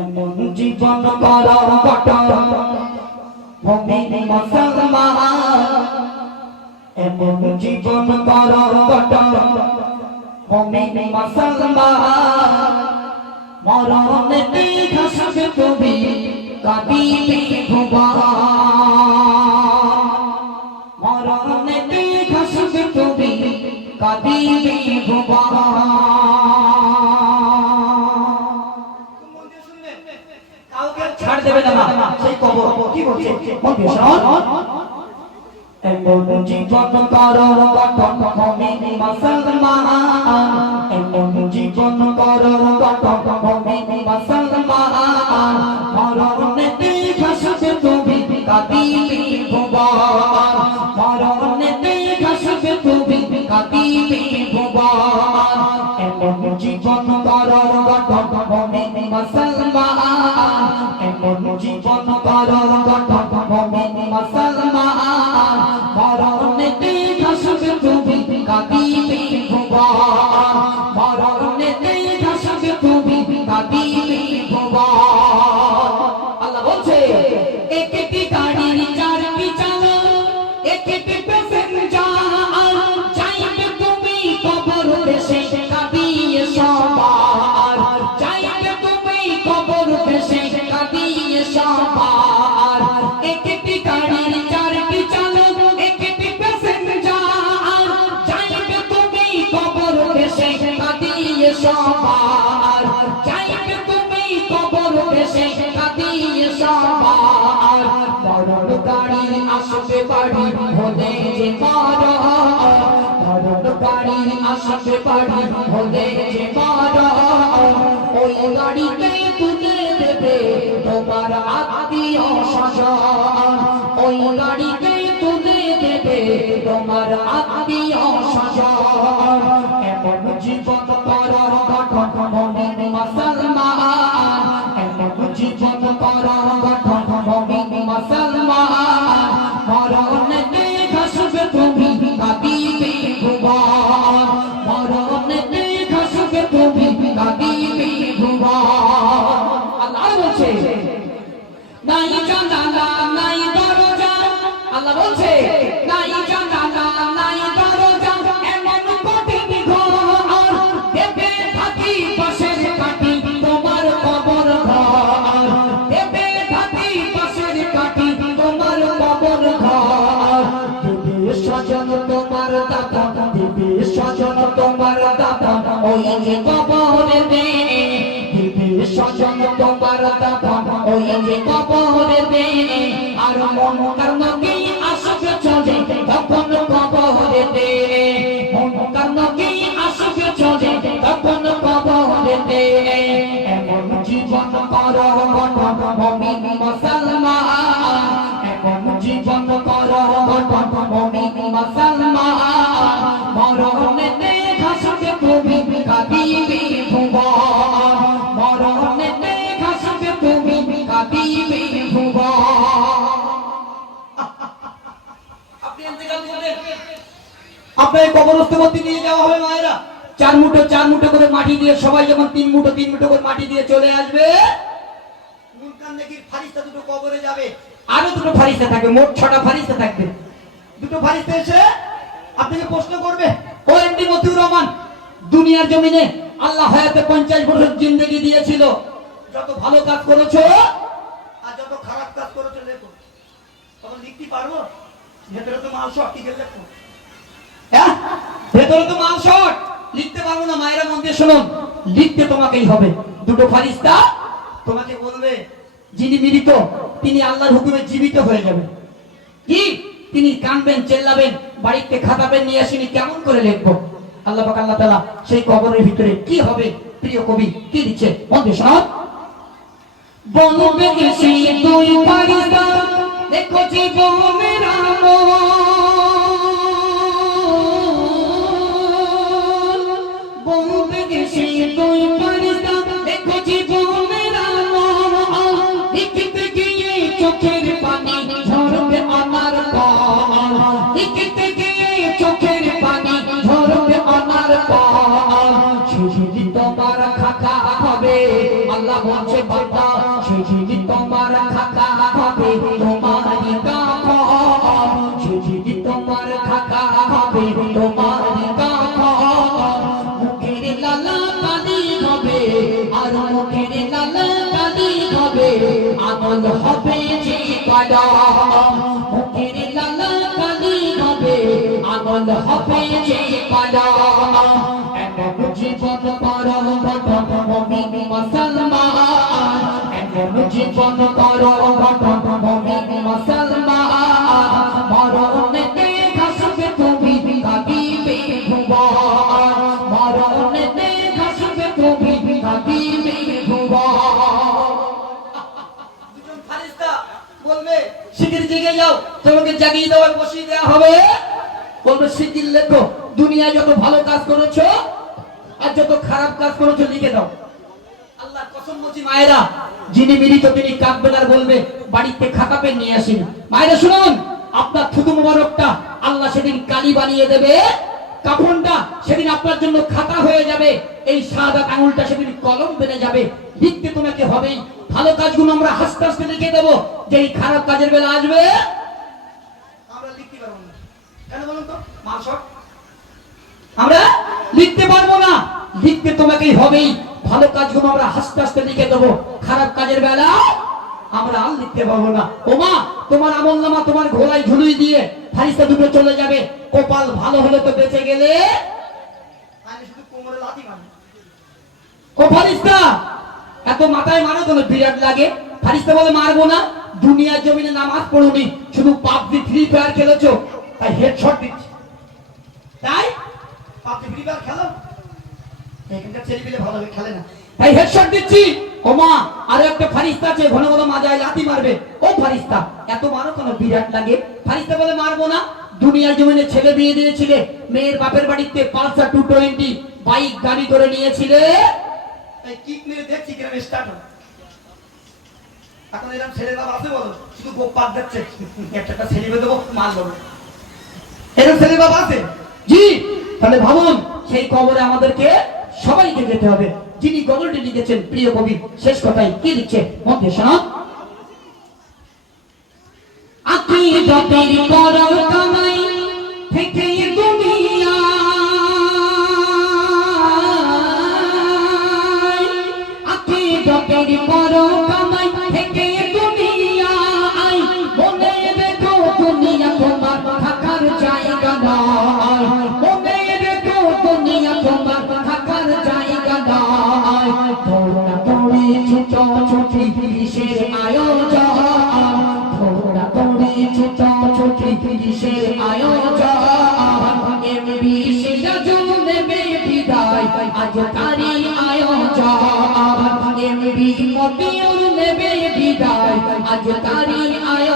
এমন জীবন করো গঠন ভূমি মুসলমান, এমন জীবন করো গঠন ভূমি মুসলমান। মরণে ঘাসবে তুমি কাঁদিবে ভুবন, মরণে ঘাসবে তুমি কাঁদিবে ভুবন। ছাড় দেবে না সেই কবর কি বলছে মন দিয়ে শোন। এমন জীবন করো গঠন ভূমি মুসলমান, এমন জীবন করো গঠন ভূমি মুসলমান। মরণে ঘাসবে তুমি কাঁদিবে ভুবন, মরণে ঘাসবে তুমি কাঁদিবে ভুবন। এমন জীবন করো গঠন ভূমি মুসলমান, এমন জীবন করো গঠন ভূমি মুসলমান। মরণে ঘাসবে তুমি কাঁদিবে ভুবন, মরণে ঘাসবে তুমি কাঁদিবে ভুবন। আল্লাহ বলছে একটি গাড়ির চারটি চালক, একটি প্যাসেঞ্জার, যাইবে তুমি কবর দেশে কাঁদিয়ে সবার, যাইবে তুমি কবর দেশে কাঁদিয়ে সবার। একটি গাড়ির চারটি চালক, একটি প্যাসেঞ্জার, যাইবে তুমি কবর দেশে কাঁদিয়ে সবার, যাইবে তুমি কবর দেশে কাঁদিয়ে সবার। মরণ গাড়ি আসবে বাড়ি হলে যে মরণ, মরণ গাড়ি আসবে বাড়ি হলে যে মরণ। ওই গাড়িতে তুলে দেবে তোমার আত্মীয় স্বজন, ওই গাড়িতে তুলে দেবে তোমার আত্মীয় স্বজন। এমন জীবন করো গঠন ভূমি মুসলমান, এমন জীবন করো গঠন ভূমি মুসলমান। মরণে ঘাসবে তুমি কাঁদিবে ভুবন, মরণে ঘাসবে তুমি কাঁদিবে ভুবন। আল্লাহ বলছে নাই জানালা নাই দরজা, আল্লাহ বলছে নাই জানালা নাই দরজা, এমন কঠিন ঘর দেবে থাকি পাশের কাটি তোমার কবর ঘর, দেবে থাকি পাশের কাটি তোমার কবর ঘর। দেবে স্বজন তোমার দাদা, দেবে স্বজন তোমার দাদা, ওই যে কবরে দে, দেবে স্বজন তোমার দাদা, ওই যে কবরে দে। আর মন কারণকে আসবে চলে তখন কবরে দে, মন কারণকে আসবে চলে তখন কবরে দে। এমন জীবন করো গঠন ভূমি মুসলমান, এমন জীবন করো গঠন ভূমি মুসলমান। মরণে ঘাসবে তুমি কাঁদিবে ভুবন, মরণে ঘাসবে তুমি কাঁদিবে ভুবন। আপনি ইন্তেকাল করলেন, আপনার কবরস্থ মধ্যে নিয়ে যাওয়া হবে মায়েরা, চার মুঠো করে মাটি দিয়ে, সবাই যখন তিন মুঠো করে মাটি দিয়ে চলে আসবে, মুনকার নেকির ফারিস্তা দুটো কবরে যাবে, আরো দুটো ফারিস্তা থাকবে, মোট 6টা ফারিস্তা থাকবে। দুটো ফারিস্তা এসে আপনাকে প্রশ্ন করবে, ও এমডি মতিউর রহমান, দুনিয়ার জমিনে আল্লাহ হায়াতে 50 বছর জিন্দেগি দিয়েছিল, যত ভালো কাজ করেছো আর যত খারাপ কাজ করেছো লেখো। তখন লিখতে পারবো? ভেতরে তো মাল শর্ট, কি লেখো? হ্যাঁ, ভেতরে তো মাল শর্ট, লিখতে পারবো না। মায়েরা মন দিয়ে শুনুন, লিখতে তোমাকেই হবে। দুটো ফারিস্তা তোমাকে বলবে, যিনি মৃত তিনি আল্লাহর হুকুমে জীবিত হয়ে যাবেন। কি তিনি কাঁদবেন, চেল্লাবেন, বাড়িতে খাতাবেন, নিয়ে আসেনি কেমন করে লিখবো? আল্লাহ পাক আল্লাহ তাআলা সেই কবরের ভিতরে কি হবে, প্রিয় কবি কি দিচ্ছে মন দিয়ে শোনো। বলবে এসে দুই ফারিস্তা, দেখো জীবনের আলো, বলবে এসে দুই ফারিস্তা, দেখো জীবনের আলো, লিখতে গিয়ে চোখের পানি ঝরবে আমার পর, লিখতে গিয়ে চোখের পানি ঝরবে আমার পর। তোমার খাতা হবে আল্লাহ বলছে বলছে বাবা সেদিন তোমার খাতা হবে তোমারই কাফন সেদিন তোমার খাতা হবে তোমারই কাফন মুখের লালা কালি হবে আর মুখের লালা কালি হবে আমল হবে যে কলম মুখের লালা কালি হবে আমল হবে যে কলম এমন জীবন করো গঠন মুমিন মুসলমান এমন জীবন করো গঠন মুমিন মুসলমান মরণেতে ঘাসবে তুমি কাঁদিবে ভুবন মরণেতে ঘাসবে তুমি কাঁদিবে ভুবন দুজন ফারিস্তা বলবে শিগগির জেগে যাও তোমাকে জাগিয়ে দেওয়া বসিয়ে দেওয়া হবে বলবে শিগগির লেখো দুনিয়ায় যত ভালো কাজ করেছো আর যত খারাপ কাজ করেছো লিখে দাও আল্লাহ কসম বলছি মায়েরা যিনি মৃত তিনি কাঁদবেন আর বলবে বাড়িতে খাতা পেন নিয়ে আসেন মায়েরা শুনুন আপনার থুতু মোবারকটা আল্লাহ সেদিন কালি বানিয়ে দেবে কাফনটা সেদিন আপনার জন্য খাতা হয়ে যাবে এই শাহাদাত আঙুলটা সেদিন কলম বেনে যাবে লিখতে তোমাকে হবেই ভালো কাজগুলো আমরা হাসতে হাসতে লিখে দেবো যে এই খারাপ কাজের বেলা আসবে আমরা লিখতে পারবো না কেন বলুন তো মাসক আমরা লিখতে পারবো না লিখতে তোমাকেই হবেই ভালো কাজগুলো আমরা হাসতে হাসতে লিখে দেবো খারাপ কাজের বেলা আমরা আর লিখতে পারবো না ওমা তোমার আমলনামা তোমার ঘোড়ায় ঝুলিয়ে দিয়ে ফারিস্তা দুটো চলে যাবে কপাল ভালো হলে তো বেঁচে গেলে আমি শুধু কোমরে লাথি মারব ও ফারিস্তা এত মাথায় মারো কেন বিরাট লাগে ফারিস্তা বলে মারবো না দুনিয়ার জমিনে নামাজ পড়ুনি শুধু পাবজি ফ্রি ফায়ার খেলেছো তাই হেডশট দিচ্ছি তাই পাবজি ফ্রি ফায়ার খেলো এখানকার ছেলেপিলে ভালোভাবে খেলে না তাই হেডশট দিচ্ছি ওমা আর একটা ফারিস্তা আছে ঘন ঘন মাজায় লাথি মারবে ও ফারিস্তা এত মারো কেন বিরাট লাগে ফারিস্তা বলে মারবো না দুনিয়ার জমিনে ছেলে বিয়ে দিয়েছিলে মেয়ের বাপের বাড়িতে পালসার 220 বাইক গাড়ি করে নিয়েছিলে তাই কিক মেরে দেখছি কিরকম স্টার্ট হয় এখন এরকম ছেলের বাবা আছে বলো শুধু গোপ পাক যাচ্ছে একটা ছেলে বেঁধে দেবো মারলো এরকম ছেলের বাবা আছে জি তাহলে ভাবুন সেই কবরে আমাদেরকে সবাইকে যেতে হবে যিনি গজলটি লিখেছেন প্রিয় কবি শেষ কথাই কি লিখছে মধ্যে শোনো আকীদাতের করো কামাই থেকে দুনিয়া আকীদাতের করো কামাই থেকে দুনিয়া মনে রেখো দুনিয়া তোমার থাকার জায়গা নয় মনে রেখো দুনিয়া তোমার থাকার জায়গা নয় তোরা তোরে ছুটো ছুটি কিসের আয়োজন তোরা তোরে ছুটো ছুটি কিসের আয়োজন এমবি সিরাজুল নেবে বিদায় আজ তারি আয়োজন এমবি মতিউর নেবে বিদায় আজ তারি আয়োজন